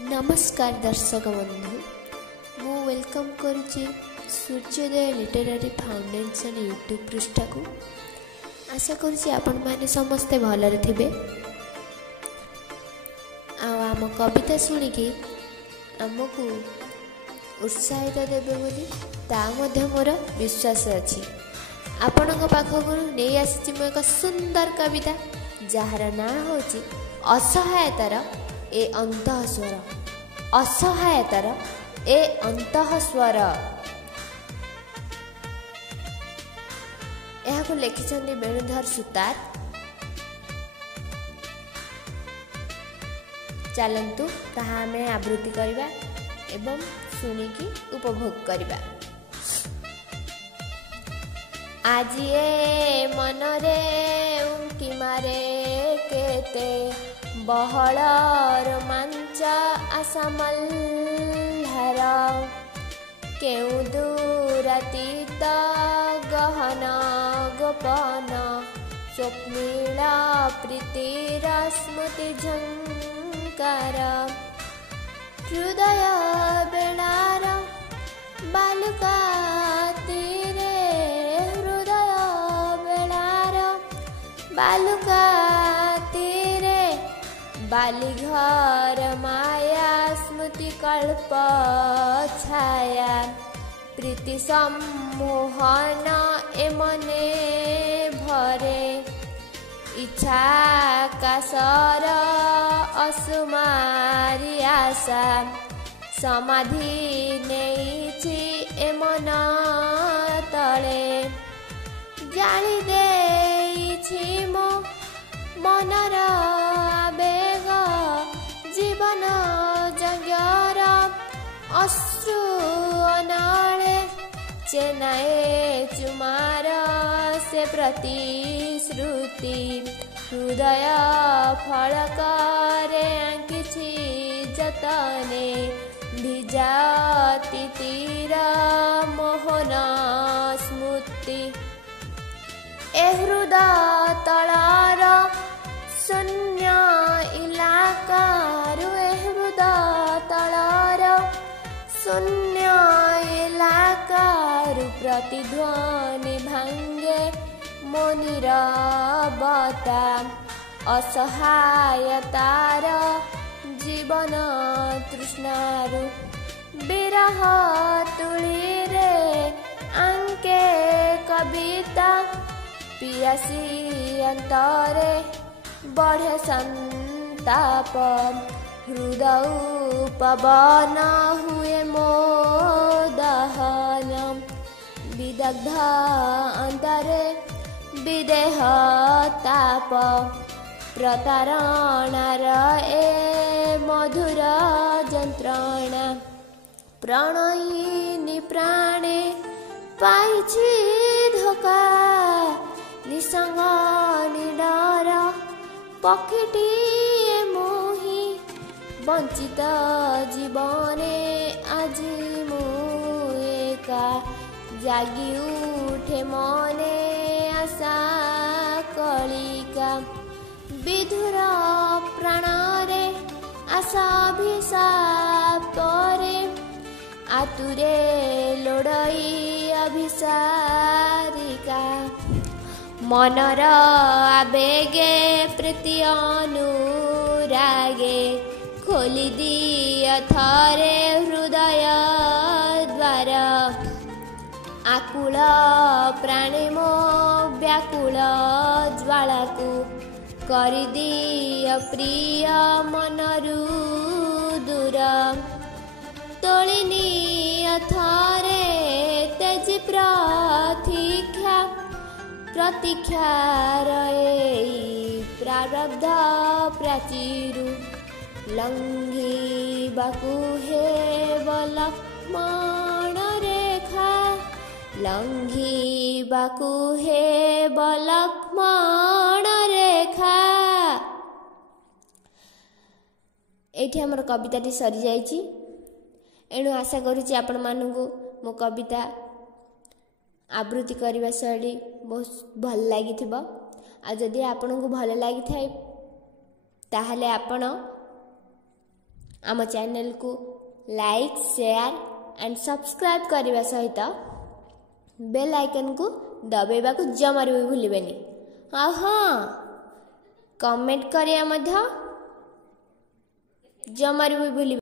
नमस्कार दर्शक बंधु मु वेलकम करुच्ची सूर्योदय लिटरेरी फाउंडेशन यूट्यूब पृष्ठ को आशा करुच्ची आपण माने समस्ते भलरे थिबे। आम कविता शुणिकी आमको उत्साहित देवे बोली ता मध्य मोर विश्वास अछि। आपण पाखक नहीं आसी एक सुंदर कविता जार ना होची असहायतार ए अंतःस्वर। असहायतार ए अंतःस्वर यह लिखिं वेणुधर सुतार। चलतु ताहा आमे आवृत्ति करबा एवं सुनिकी उपभोग करबा। आज ए मनरे उंकी मारे केते बहल रोमांच आसामल हर केउ दूरातीत गहन गोपन स्वप्नील प्रीतिर स्मृति झंकार हृदय बेलार बालुका तीरे हृदय बेलार बालुका बालीघर माया स्मृति कल्प छाया प्रीति सम्मोहन एमने भरे इच्छा कासर असुमारी आशा समाधि नेइछि एमन तले जानी देइछि मो मनर आवेग जीवन जंगर अश्रु अनाळे चेनाए चुमार से प्रतिश्रुति हृदय फलकरे आंकिछि जतने भिजाति तीर मोहन स्मृति ए हृदय तलार शून्य इलाकार हृदय तलार शून्य इलाकार प्रतिध्वनि भांगे मोनिरबता असहायतार जीवन तृष्णारु विरह तुलीरे आंके कविता पियासी अंतरे बढ़े संताप हृदय पवन हुए मोदहन विदग्ध अंतरे विदेह ताप प्रतारणार ए मधुर जंत्रणा प्रणयिनी प्राणे पाइछि धोका निसंग निडर पक्षीटीए मोहि वंचित जीवने आज मु एका जागी उठे मने आशा कलिका विधुर प्राणरे आशा अभिशापरे आतुरे लोड़ई अभिसारिका मनर आवेगे प्रीति अनुरागे खोली दिय थरे हृदय द्वार आकुल प्राणी मो व्याकुल ज्वाला को करि दिय प्रिय मनरु दूर तोलिनी थरे तेज प्रतीक्षार प्रारब्ध प्राचीरु लंघिबाकु हेब लक्ष्मण रेखा लंघिबाकु हेब लक्ष्मण रेखा। एठी हमर कविताटी सरी जाइछि। एणु आशा करुच्ची आपण मानू मो कविता आवृत्ति करने शैली बहुत भल लगी जदि आपन को भल लगी थाए ताहले आपण आम चैनल को लाइक शेयर एंड सब्सक्राइब करने सहित बेल आइकन को दबाइबा को जमा भी भूलिबेनी। हाँ, कमेंट करिया जमा भी भूलिबेनी।